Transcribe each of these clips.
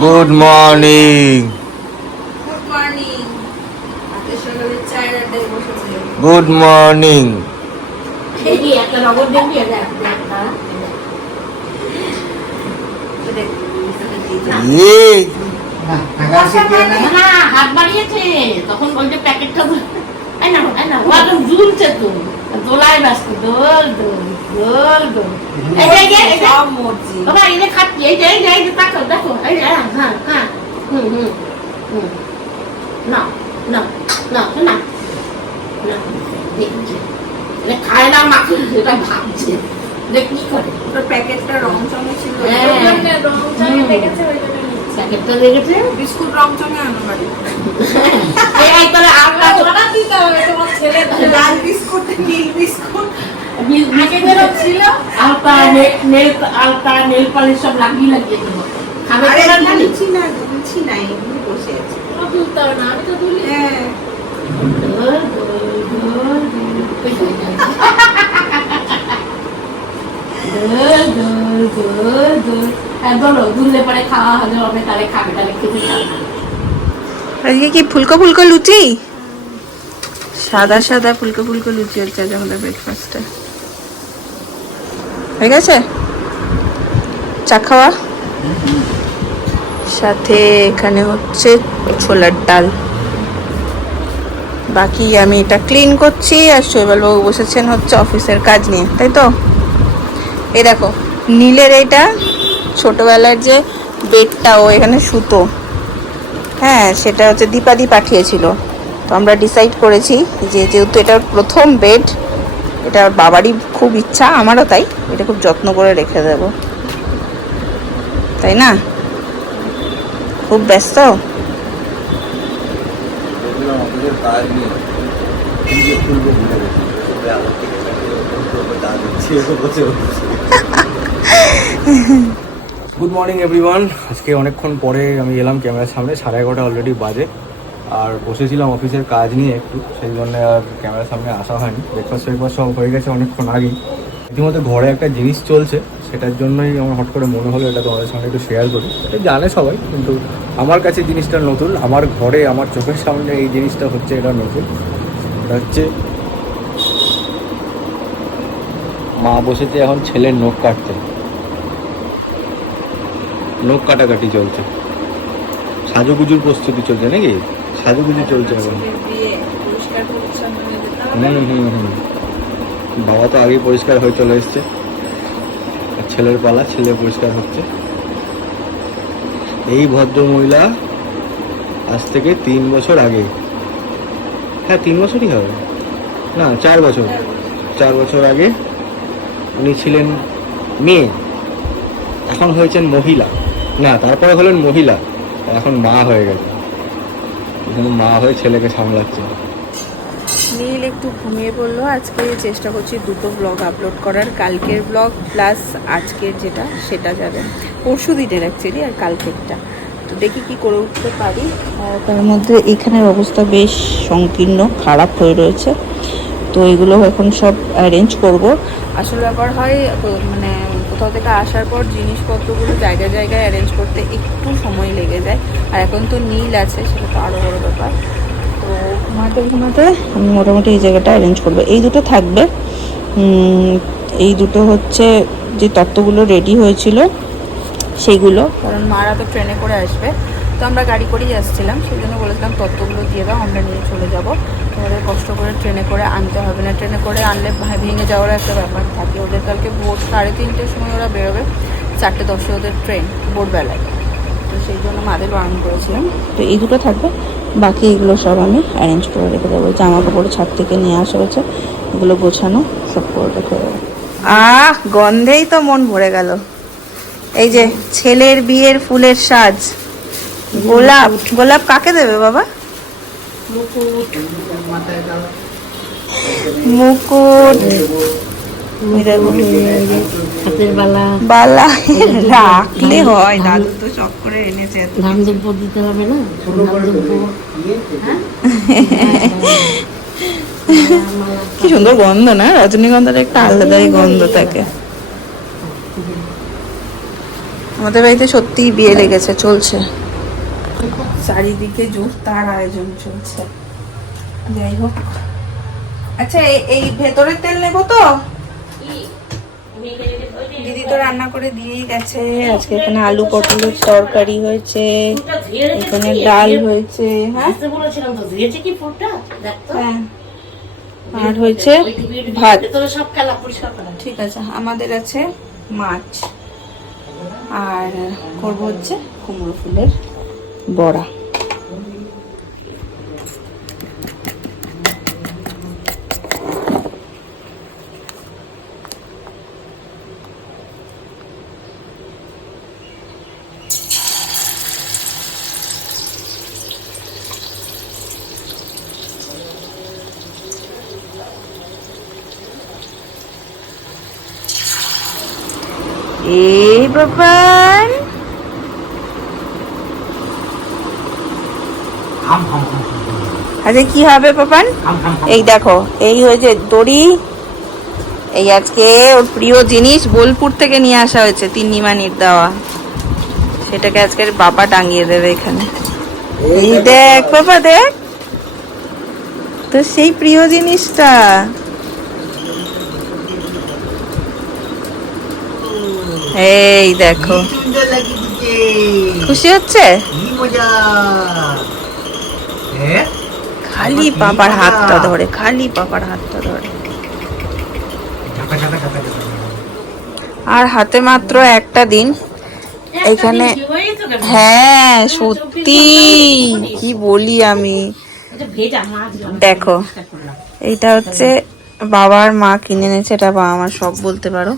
Good morning good morning হাত বাড়িয়েছে। তখন বলছে প্যাকেটটা ঝুলছে তো। দোলায় ব্যস্ত দোল দোল। দোল দোল এই যে, এই যে, সব মর্জি বাবা যে খাচ্ছি এই যে এই যে এই যে তাকাও দেখো এই যে হ্যাঁ হ্যাঁ হ্যাঁ হুম হুম হুম না না না না না দেখছি এটা খায় না মাকে সেটা ভাবছে যে কি করে ওটার প্যাকেটটা রং চঙে ছিল। হ্যাঁ। রং চঙে। দেখেছে ওই জন্য প্যাকেটটা দেখেছে বিস্কুট রং চঙে আনো বাড়ি। এই ওরা দিতে তোমার ছেলে লাল বিস্কুট নীল বিস্কুট। আগে যেরকম ছিল আলতা নেল আলতা নেল পালিশ সব লাগিয়ে লাগিয়ে দেবো খাবে আরে না জানি না দুলছি না এমনি বসে আছে তুলতে না আমি তো তুলি হ্যাঁ দোল, দোল, দোল, দোল। দোল, দোল, দোল, দোল। দোলো, দুললে পরে খাওয়া হবে হবে তাহলে খাবে তাহলে খেতে চাবে না। আজকে কি ফুলকো ফুলকো লুচি সাদা সাদা ফুলকো ফুলকো লুচি হচ্ছে আজ আমাদের ব্রেকফাস্টে হয়ে গেছে? চা খাওয়া? সাথে এখানে হচ্ছে ছোলার ডাল। বাকি আমি এটা ক্লিন করছি আর শৈবালবাবু বসেছেন হচ্ছে অফিসের কাজ নিয়ে, তাই তো? এই দেখো, নীলের এইটা ছোটোবেলার যে বেডটা, ও এখানে সুতো। হ্যাঁ সেটা হচ্ছে দীপাদি পাঠিয়েছিল। তো আমরা ডিসাইড করেছি যে যেহেতু এটা প্রথম বেড এটা বাবারই খুব ইচ্ছা, আমারও তাই। এটা খুব যত্ন করে রেখে দেব। তাই না? খুব ব্যস্ত? গুড মর্নিং এভরিওয়ান আজকে অনেকক্ষণ পরে আমি এলাম ক্যামেরার সামনে, সাড়ে এগারোটা অলরেডি বাজে। আর বসেছিলাম অফিসের কাজ নিয়ে একটু, সেই জন্য আর ক্যামেরার সামনে আসা হয়নি। ব্রেকফাস্ট ব্রেকফাস্ট সব হয়ে গেছে অনেকক্ষণ আগেই। ইতিমধ্যে ঘরে একটা জিনিস চলছে, সেটার জন্যই আমার হট করে মনে হলো এটা তোমাদের সঙ্গে একটু শেয়ার করি। এটা জানে সবাই, কিন্তু আমার কাছে জিনিসটা নতুন, আমার ঘরে, আমার চোখের সামনে এই জিনিসটা হচ্ছে এটা নতুন। এটা হচ্ছে মা বসেছে এখন ছেলের নখ কাটতে। নখ কাটাকাটি চলছে। সাজুগুজুর প্রস্তুতি চলছে নাকি? সাজুগুজু চলছে এখন হুম হুম হুম। বাবা তো আগেই পরিষ্কার হয়ে চলে এসছে। আর ছেলের পালা ছেলে পরিষ্কার হচ্ছে। এই ভদ্র মহিলা আজ থেকে তিন বছর আগে। হ্যাঁ তিন বছরই হবে। না চার বছর। চার বছর। আগে উনি ছিলেন মেয়ে। এখন হয়েছেন মহিলা। না তারপরে হলেন মহিলা। এখন মা হয়ে গেছে। এখন মা হয়ে ছেলেকে সামলাচ্ছে। নীল একটু ঘুমিয়ে পড়ল। আজকে চেষ্টা করছি দুটো ব্লগ আপলোড করার। কালকের ব্লগ প্লাস আজকের যেটা সেটা যাবে। পরশু দিনের অ্যাকচুয়ালি আর কালকেরটা। তো দেখি কি করে উঠতে পারি। তার মধ্যে এখানের অবস্থা বেশ সংকীর্ণ খারাপ হয়ে রয়েছে। তো এগুলো এখন সব অ্যারেঞ্জ করব। আসলে ব্যাপার হয় তো মানে কোথাও থেকে আসার পর জিনিসপত্রগুলো জায়গায় জায়গায় অ্যারেঞ্জ করতে একটু সময় লেগে যায়। আর এখন তো নীল আছে, সেটা তো আরও বড়ো ব্যাপার। তো ঘুমাতে ঘুমাতে আমি মোটামুটি এই জায়গাটা অ্যারেঞ্জ করব। এই দুটো থাকবে। এই দুটো হচ্ছে যে তত্ত্বগুলো রেডি হয়েছিল সেইগুলো কারণ মারা তো ট্রেনে করে আসবে। তো আমরা গাড়ি করেই আসছিলাম সেই জন্য বলেছিলাম তত্ত্বগুলো দিয়ে দাও, আমরা নিয়ে চলে যাব। তোমাদের কষ্ট করে ট্রেনে করে আনতে হবে না। ট্রেনে করে আনলে ভেঙে যাওয়ার একটা ব্যাপার থাকে। ওদের কালকে ভোর সাড়ে তিনটের সময় ওরা বেরোবে চারটে দশে ওদের ট্রেন ভোরবেলায়। তো সেই জন্য মাদের বারণ করেছিলাম। তো এই দুটো থাকবে। বাকি এগুলো সব আমি অ্যারেঞ্জ করে রেখে দেবো। জামা কাপড় ছাদ থেকে নিয়ে আসা হয়েছে। এগুলো গোছানো সব করে রেখে দেবো। আহ, গন্ধেই তো মন ভরে গেল। এই যে ছেলের বিয়ের ফুলের সাজ। গোলাপ গোলাপ কাকে দেবে বাবা? মুকুট। ওই দেখো, হাতের বালা। বালা রাখলে হয় দাদু তো শখ করে এনেছে। ধান দুব্ব দিতে হবে না? কি সুন্দর গন্ধ না? রজনীগন্ধার একটা আলাদাই গন্ধ থাকে। আমাদের বাড়িতে সত্যিই বিয়ে লেগেছে চলছে। চারিদিকে জোর তার আয়োজন চলছে। যাই হোক। আচ্ছা এই- ভেতরের তেল নেব তো? দিদি তো রান্না করে দিয়েই গেছে। আজকে এখানে আলু পটলের তরকারি হয়েছে, এখানে ডাল হয়েছে হ্যাঁ? হ্যাঁ। আর হয়েছে ভাত। ঠিক আছে, আমাদের আছে মাছ। আর করব হচ্ছে কুমড়ো ফুলের বড়া এই বাবান আচ্ছা কি হবে পাপান? এই দেখো এই হয়েছে দড়ি। এই আজকে ওর প্রিয় জিনিস বোলপুর থেকে নিয়ে আসা হয়েছে তিন্নিমানির দেওয়া। সেটাকে আজকের বাবা টাঙিয়ে দেবে এখানে। এই দেখ। বাবা দেখ। তো সেই প্রিয় জিনিসটা। এই দেখো। খুশি হচ্ছে? মজা। খালি পাপার হাতটা ধরে খালি পাপার হাতটা ধরে। আর হাতে মাত্র একটা দিন। এখানে হ্যাঁ সত্যি। কি বলি আমি? দেখো এইটা হচ্ছে বাবার মা কিনে এনেছে এটা বাবা আমার সব বলতে পারো।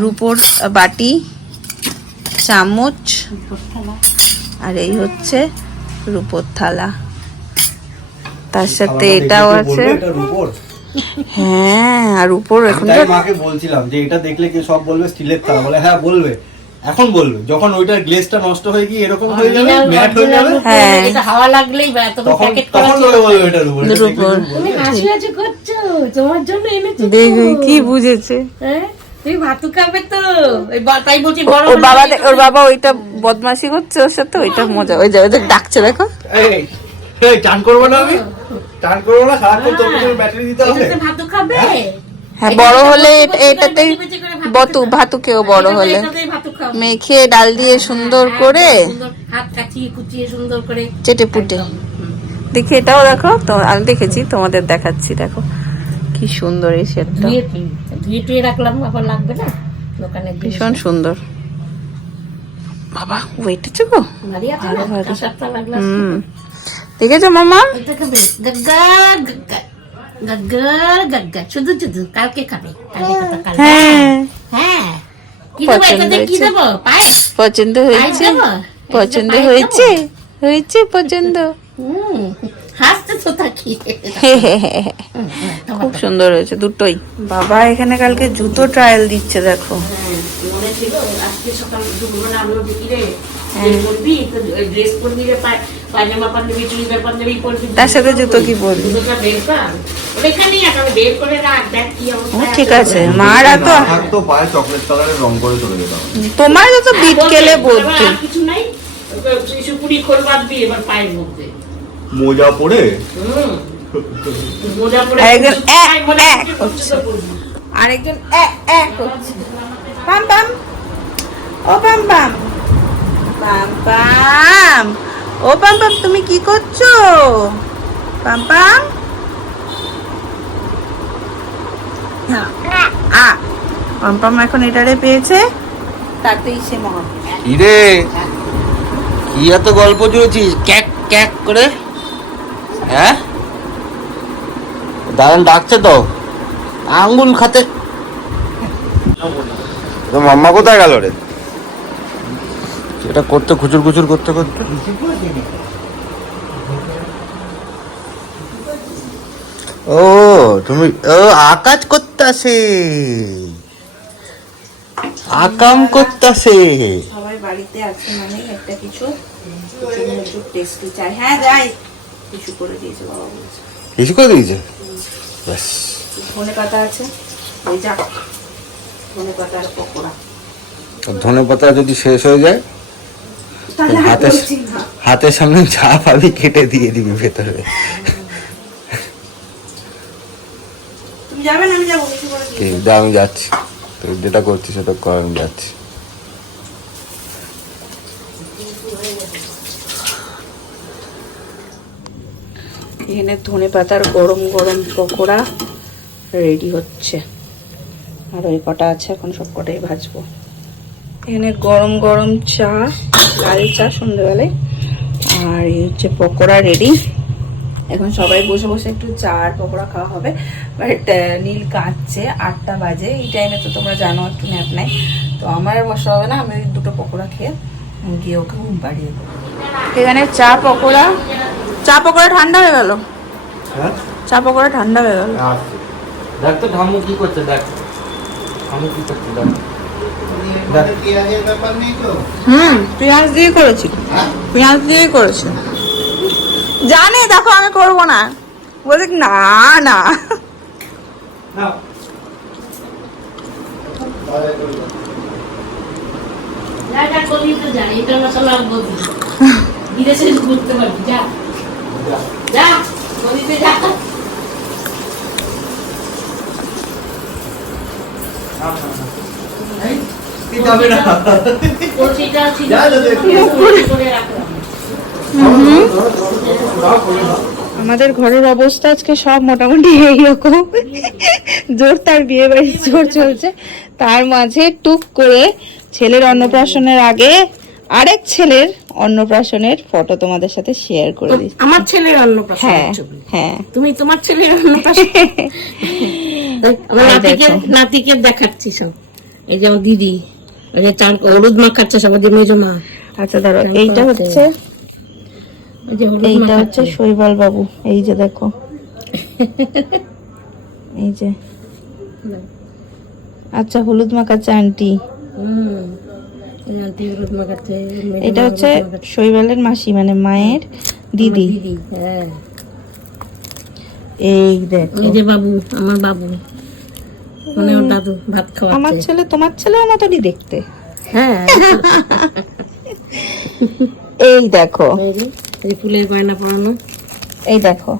রুপোর বাটি চামচ আর এই হচ্ছে রুপোর থালা। তার সাথে এটাও আছে। হ্যাঁ আর উপর এখন তাই মাকে বলছিলাম যে এটা দেখলে কি সব বলবে স্টিলের থালা বলে হ্যাঁ বলবে। এখন বলবে। যখন ওইটার গ্লেজটা নষ্ট হয়ে গিয়ে এরকম হয়ে যাবে ম্যাট হয়ে যাবে হ্যাঁ। এটা হাওয়া লাগলেই বা তখন প্যাকেট করা তখন। লোকে বলবে এটার উপর। তুমি হাসি হাসি করছ তোমার জন্য এনেছি তো। দেখবে কি বুঝেছে? হ্যাঁ তুমি ভাতু খাবে তো। এই বা- তাই বলছি বড় ওর বাবা ওর বাবা ওইটা বদমাশি করছে ওর সাথে ওইটা মজা ওই যে ওই যে ডাকছে দেখো। এই এই চান করব না আমি? চান করব না সারাক্ষণ তোর পিছনে ব্যাটারি দিতে হবে। এটাতে ভাতু খাবে? হ্যাঁ। বড় হলে এটা- এটাতেই বতু ভাতুকেও বড় হলে। ভাতু মেখে ডাল দিয়ে সুন্দর করে সুন্দর হাত কাচিয়ে কুচিয়ে সুন্দর করে। চেটে পুটে। দেখি এটাও দেখো তো আমি দেখেছি তোমাদের দেখাচ্ছি দেখো। কি সুন্দর এই সেটটা ধুয়ে টুয়ে রাখলাম আবার লাগবে না? দোকানে ভীষণ সুন্দর। বাবা ওয়েট আছে গো? ভারী আছে না? ভালো। কাঁসারটা আছে মামা? শুধু শুধু কালকে খাবে হ্যাঁ। হ্যাঁ কি পছন্দ হয়েছে। পছন্দ হয়েছে? পছন্দ হয়েছে? হয়েছে পছন্দ? খুব সুন্দর হয়েছে দুটোই। বাবা এখানে কালকে জুতো ট্রায়াল দিচ্ছে দেখো। আজকে সকাল দুপুরবেলা আমিও দেখি রে ড্রেস পরবি ড্রেস পরবি রে পাঞ্জাবি পাঞ্জাবি পরবি তার সাথে জুতো কি বলবি জুতোটা বের কর। ওখানেই আমি বের করে রাখ দেখ কি অবস্থা ঠিক আছে। মারা তো থাকতো পায়ে চকলেট কালারের রং করে চলে যেতাম তোমার তো বিট কেলে বলতে। আর কিছু নাই। শিশুপুরি খোল দিয়ে এবার পায়ের মধ্যে। মোজা পরে? হুম। মোজা পরে একজন এক, এক পরবি। আরেকজন এ এ করছে পাম পাম ও পাম পাম পাম পাম ও পাম পাম তুমি কি করছ? পাম পাম আ পাম পাম এখন এটারে পেয়েছে তাতেই সে মহা। ইরে কি এত গল্প জুড়েছিস? ক্যাক ক্যাক করে। হ্যাঁ? দাঁড়ান ডাকছে তো। আঙ্গুল খাতে। তো মাম্মা কোথায় গেল রে? এটা করতে খুচুর খুচুর করতে করতে। ও তুমি ও আকাজ করতেছে। আকাম করতেছে। সবাই বাড়িতে আছে মানে একটা কিছু কিছু টেস্টি চাই। হ্যাঁ যাই। কিছু করে দিয়েছে বাবা বলছে। কিছু করে দিয়েছে? ব্যাস। ধনে পাতা আছে। ওই যা ধনে পাতার পকোড়া। ধনে পাতা যদি শেষ হয়ে যায় হাতের হাতের সামনে যা পাবি কেটে দিয়ে দিবি ভেতরে। তুমি আমি যাব কিছু করে কি যা আমি যাচ্ছি। তুই যেটা করছিস সেটা কর আমি যাচ্ছি। এখানে ধনে পাতার গরম গরম পকোড়া রেডি হচ্ছে। আর ওই কটা আছে এখন সব কটাই ভাজবো। এখানে গরম গরম চা লাল চা সন্ধ্যেবেলায়। আর এই হচ্ছে পকোড়া রেডি এখন সবাই বসে বসে একটু চা আর পকোড়া খাওয়া হবে। বাট নীল কাঁদছে আটটা বাজে। এই টাইমে তো তোমরা জানো একটু ন্যাপ নেয় তো আমার আর বসা হবে না আমি ওই দুটো পকোড়া খেয়ে গিয়ে ওকে ঘুম পাড়িয়ে দেবো। এখানে চা পকোড়া চা পকোড়া ঠান্ডা হয়ে গেল? হ্যাঁ? চা পকোড়া ঠান্ডা হয়ে গেল? দেখ তো ঠাম্মু কি করছে দেখ। ঠাম্মু কি করছে দেখ। হুম পেঁয়াজ দিয়ে করেছি। পেঁয়াজ দিয়ে করেছি। জানে দেখো আমি করব না। বলছে না না। বিদেশে ঘুরতে পারবি যা। যা যা। যাবে না। আমাদের ঘরের অবস্থা আজকে সব মোটামুটি এইরকম জোর তার বিয়ে বাড়ির জোর চলছে। তার মাঝে টুক করে ছেলের অন্নপ্রাশনের আগে আরেক ছেলের অন্নপ্রাশনের ফটো তোমাদের সাথে শেয়ার করে দিচ্ছি। আমার ছেলের অন্নপ্রাশন হ্যাঁ হ্যাঁ। তুমি তোমার ছেলের অন্নপ্রাশন আমার নাতিকে। নাতিকে দেখাচ্ছি সব। এই যে আমার দিদি। যে চাল হলুদ মাখাচ্ছে সব ওই যে মেজো মা। আচ্ছা ধরো এইটা হচ্ছে? এইটা হচ্ছে শৈবাল বাবু এই যে দেখো। এই যে। আচ্ছা হলুদ মাখাচ্ছে আন্টি। এই এটা হচ্ছে শৈবালের মাসি মানে মায়ের দিদি। হ্যাঁ। এই দেখো। ওই যে বাবু আমার বাবু। মানে ওর দাদু ভাত আমার ছেলে তোমার ছেলের মতনই দেখতে। হ্যাঁ। এই দেখো। এই ফুলের গয়না পরানো। এই দেখো।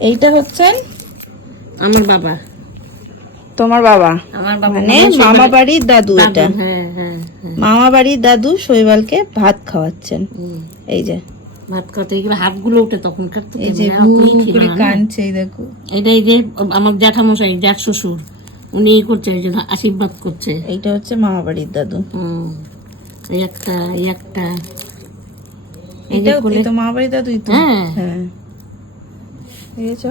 এইটা আমার বাবা। তোমার বাবা। আমার বাবা মানে মামা বাড়ির দাদু এটা। হ্যাঁ হ্যাঁ হ্যাঁ। মামা বাড়ির দাদু শৈবালকে ভাত খাওয়াচ্ছেন। এই যে। ভাত খাওয়াতে এগুলো হাতগুলো উঠে তখনকার তো এই যে তেমন ভু আর অতই ছিল করে না, না? কানছে এই দেখো। এটা এই যে আমার জ্যাঠামশাই জ্যাঠ শ্বশুর। উনি ই করছে আশীর্বাদ করছে। এইটা হচ্ছে মামা বাড়ির দাদু। হুম। এই একটা এই একটা। এই যে এটাও কোলে তো মামা বাড়ির দাদুই তো। হ্যাঁ। হ্যাঁ। দেখেছ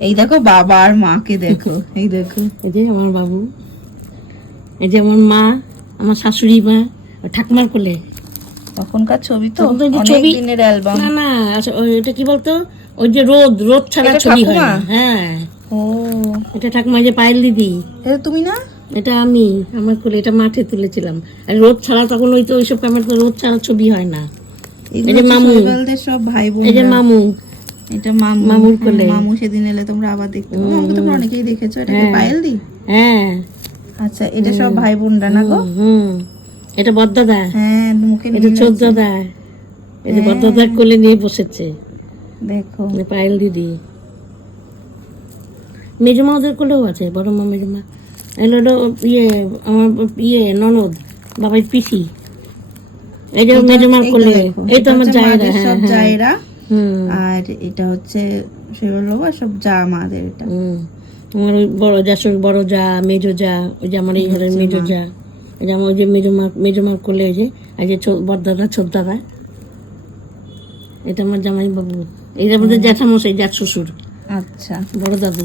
এই দেখো বাবা আর মাকে দেখো এই দেখো। এই যে আমার বাবু এই যে আমার মা আমার শাশুড়ি মা ঠাকুমার কোলে। তখনকার ছবি তো ছবি দিনের অ্যালবাম না না আচ্ছা, কি বলতো? ওই যে রোদ রোদ ছাড়া ছবি হয় হ্যাঁ। ও এটা ঠাকুমা যে পায়েল দিদি। এটা তুমি না? এটা আমি আমার কোলে এটা মাঠে তুলেছিলাম। আর রোদ ছাড়া তখন ওই তো ওইসব ক্যামেরা রোদ ছাড়া ছবি হয় না। এই যে মামু। সব ভাই বোন এই যে মামু। এটা মামু। মামুর হ্যাঁ, কোলে। মামু সেদিন এলে তোমরা আবার দেখতে পাবে। মামু তোমরা অনেকেই দেখেছ। এটা কি হ্যাঁ। পায়েল দি? হ্যাঁ। আচ্ছা এটা সব ভাই বোনরা না গো? হুম, এটা বদ্দাদা। হ্যাঁ মুখে এটা নিয়ে চোদ্দ যাচ্ছে। দাদা এই যে বদ্দাদার কোলে নিয়ে বসেছে। দেখো। পায়েল দিদি। মেজমা ওদের কোলেও আছে বড় মা মেজমা। এলো হলো ইয়ে আমার ইয়ে ননদ বাবার পিসি। এই যে মেজমার কোলে এই তো আমার জায়গা হ্যাঁ সব হ্যাঁ। জায়রা আর এটা হচ্ছে শৈবাল বাবা সব যা মাদের এটা। আমার ওই বড় যা বড় যা মেজো যা ওই যে আমার এই ঘরের মেজো যা। এই যে আমার ওই যে মেজমা মেজমার কোলে যে এই যে বড়দাদা ছোট দাদা। এটা আমার জামাই বাবু এই যে আমাদের জ্যাঠামশাই জ্যাঠ শ্বশুর আচ্ছা। বড় দাদু।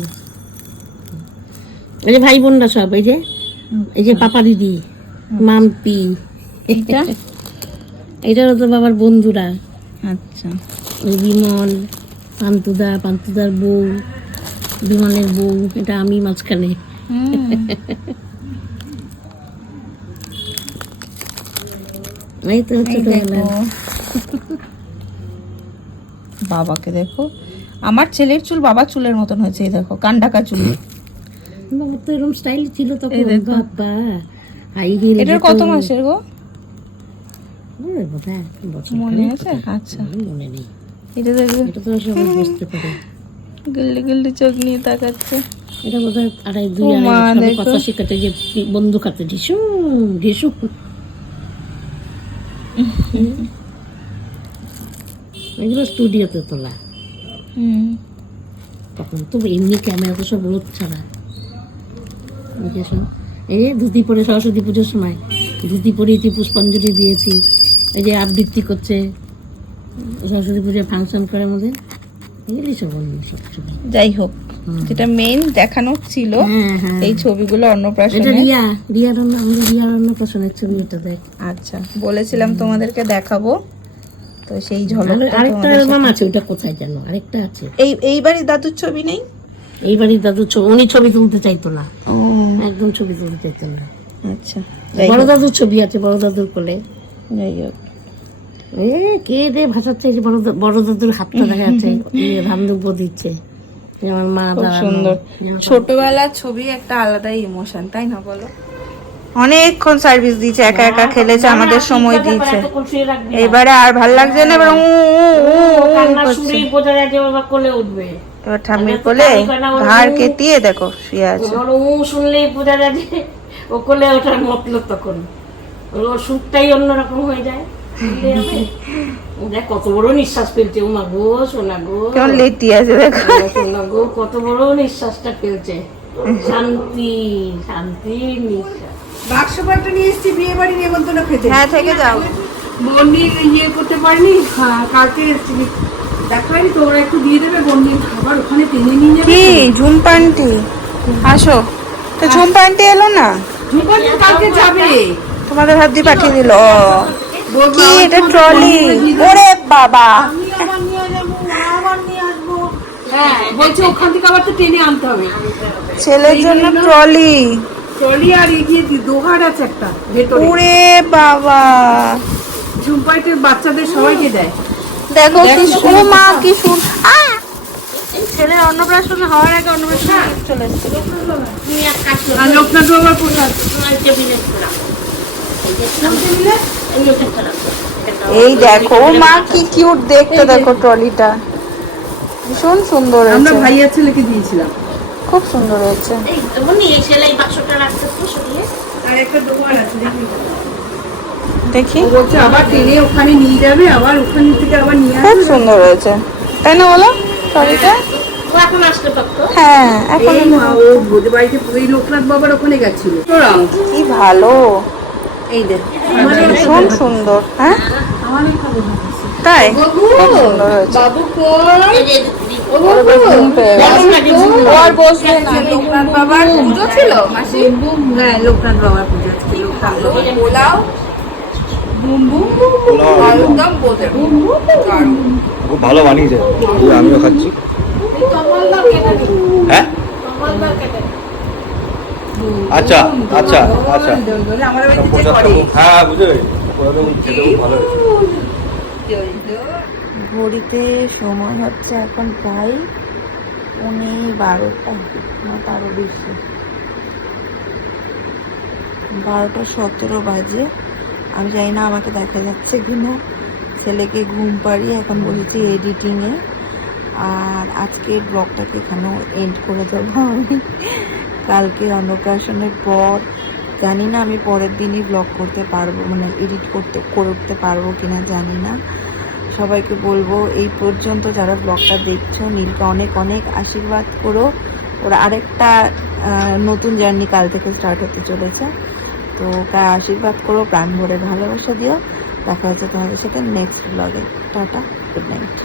এই যে ভাই বোনরা সব এই যে এই যে পাপা দিদি মাম্পি। এটা এটা তো বাবার বন্ধুরা। আচ্ছা। বিমল পান্তুদা পান্তুদার বউ বিমলের বউ এটা আমি মাঝখানে। এই তো ছোটবেলা। বাবাকে দেখো। আমার ছেলের চুল বাবার চুলের মতন হয়েছে এই দেখো কান্ডাকা চুল। বাবা তো এরকম স্টাইল ছিল তখন বাবা হাই হিল এটার কত মাসের গো? মনে আছে? আচ্ছা। মনে নেই এটা দেখবে। এটা তো সবাই বুঝতে পারে। গিল্লি গিল্লি চোখ নিয়ে তাকাচ্ছে। এটা বোধহয় আড়াই দুই আড়াই কথা শেখাতে যে বন্দুক হাতে ঢিসু ঢিসু এগুলো স্টুডিওতে তোলা। হুম। তখন তো এমনি ক্যামেরা তো সব রোদ ছাড়া। দেখে শোন। এই ধুতি পরে সরস্বতী পুজোর সময় ধুতি পরে ইতি পুষ্পাঞ্জলি দিয়েছি। এই যে আবৃত্তি করছে সরস্বতী পুজোয় ফাংশন করে আমাদের এগুলি সব অন্য সব যাই হোক যেটা মেইন দেখানো ছিল হ্যাঁ হ্যাঁ। এই ছবিগুলো এটা অন্নপ্রাশনে রিয়া রিয়ার অন্য আমাদের রিয়ার পছন্দের ছবি এটা দেখ। আচ্ছা বলেছিলাম তোমাদেরকে দেখাবো। তো সেই ঝলক আরেকটা অ্যালবাম আছে ওটা কোথায় যেন? আরেকটা আছে। এই এইবারই দাদুর ছবি নেই? এইবারই দাদুর ছবি উনি ছবি তুলতে চাইতো না। ও। একদম ছবি তুলতে না। আচ্ছা। বড় দাদুর ছবি আছে বড় দাদুর কোলে। যাই হোক। এ কে রে যে বড় বড় দাদুর হাতটা দেখা যাচ্ছে ইয়ে দিচ্ছে। আমার মা সুন্দর। ছোটবেলার ছবি একটা আলাদাই ইমোশন তাই না বলো? অনেকক্ষণ সার্ভিস দিয়েছে একা একা খেলেছে আমাদের সময় দিয়েছে। এবারে আর ভালো লাগছে না এবার বোঝা যায় যে বাবা কোলে উঠবে। এবার ঠাম্মির কোলে ঘাড় কেটিয়ে দেখো শুয়ে আছে। ওর উ শুনলেই বোঝা যায় যে ও কোলে ওঠার মতলব তখন। ওর সুখটাই অন্যরকম হয়ে যায়। দেখ কত বড় নিঃশ্বাস ফেলছে। উমা গো সোনা গো। কেমন লেটি আছে দেখো। সোনা গো কত বড় নিঃশ্বাসটা ফেলছে। শান্তি শান্তি নিঃশ্বাস। বাক্স পাটটা নিয়ে এসেছি বিয়ে বাড়ি নেমন্তন্ন খেতে। হ্যাঁ থেকে যাও। বন্ডির ইয়ে করতে পারিনি? হ্যাঁ, কালকে দেখা হয়নি তোমরা একটু দিয়ে দেবে বন্ডির খাবার ওখানে টেনে নিয়ে যাবে। কি ঝুমপান্টি? আসো। তো ঝুমপান্টি এলো না? ঝুঁকানি কালকে যাবে। তোমাদের হাত দিয়ে পাঠিয়ে দিল কি এটা ট্রলি? ওরে বাবা! হ্যাঁ বলছে ওখান থেকে আবার তো টেনে আনতে হবে। ছেলের জন্য ট্রলি। ট্রলি আর এগিয়ে দি দোহার আছে একটা ভেতরে। ওরে বাবা! ঝুমপাইটের বাচ্চাদের সবাইকে দেয়। দেখো কি সু মা কি সু আ! ছেলের অন্নপ্রাশন হওয়ার আগে অন্নপ্রাশন চলে এসেছে। লোকনাথ বাবার প্রসাদ টেবিলে এই দেখো ও মা কি কিউট দেখতে দেখো ট্রলিটা। ভীষণ সুন্দর আমরা ভাইয়া ছেলেকে দিয়েছিলাম। খুব সুন্দর হয়েছে। এই সেলাই বাক্সটা রাখতে আর একটা দোকান আছে দেখি। বলছে আবার টেনে ওখানে নিয়ে যাবে আবার ওখান থেকে আবার নিয়ে খুব সুন্দর হয়েছে। তাই না বলো? ট্রলিটা ও এখন আসতে পারতো হ্যাঁ এখন মা ও ভোজে বাড়িতে ওই লোকনাথ বাবার ওখানে গেছিল। কি ভালো। এই দেখ ভীষণ সুন্দর হ্যাঁ? তাই? খুব সুন্দর হয়েছে। বাবু কই? এই যে দিদি, ওর বেশ ঘুম পেয়ে গেছে। দেখো না দিদি, ও আর বসবে। না লোকনাথ বাবার পুজো ছিল হ্যাঁ লোকনাথ বাবার পুজো ছিল পোলাও বোঝে খুব ভালো বানিয়েছে। আমিও খাচ্ছি। হ্যাঁ? আচ্ছা আচ্ছা আচ্ছা। করে খাব। হ্যাঁ ঘড়িতে সময় হচ্ছে এখন প্রায় পৌনে বারোটা না বারো বেশি। বারোটা সতেরো বাজে। আমি জানি না, আমাকে দেখা যাচ্ছে কিনা। ছেলেকে ঘুম পাড়িয়ে এখন বসেছি এডিটিংয়ে আর আজকে ব্লগটাকে এখানেও এন্ড করে দেবো আমি। কালকে অন্নপ্রাশনের পর, জানি না আমি পরের দিনই ব্লগ করতে পারব মানে এডিট করতে করে উঠতে পারব কিনা জানি না। সবাইকে বলব, এই পর্যন্ত যারা ব্লগটা দেখছ, নীলকে অনেক অনেক আশীর্বাদ করো। ওরা আরেকটা নতুন জার্নি কাল থেকে স্টার্ট হতে চলেছে। তো তার আশীর্বাদ করো, প্রাণ ভরে ভালোবাসা দিও। দেখা হচ্ছে তোমাদের সাথে নেক্সট ব্লগে টাটা গুড নাইট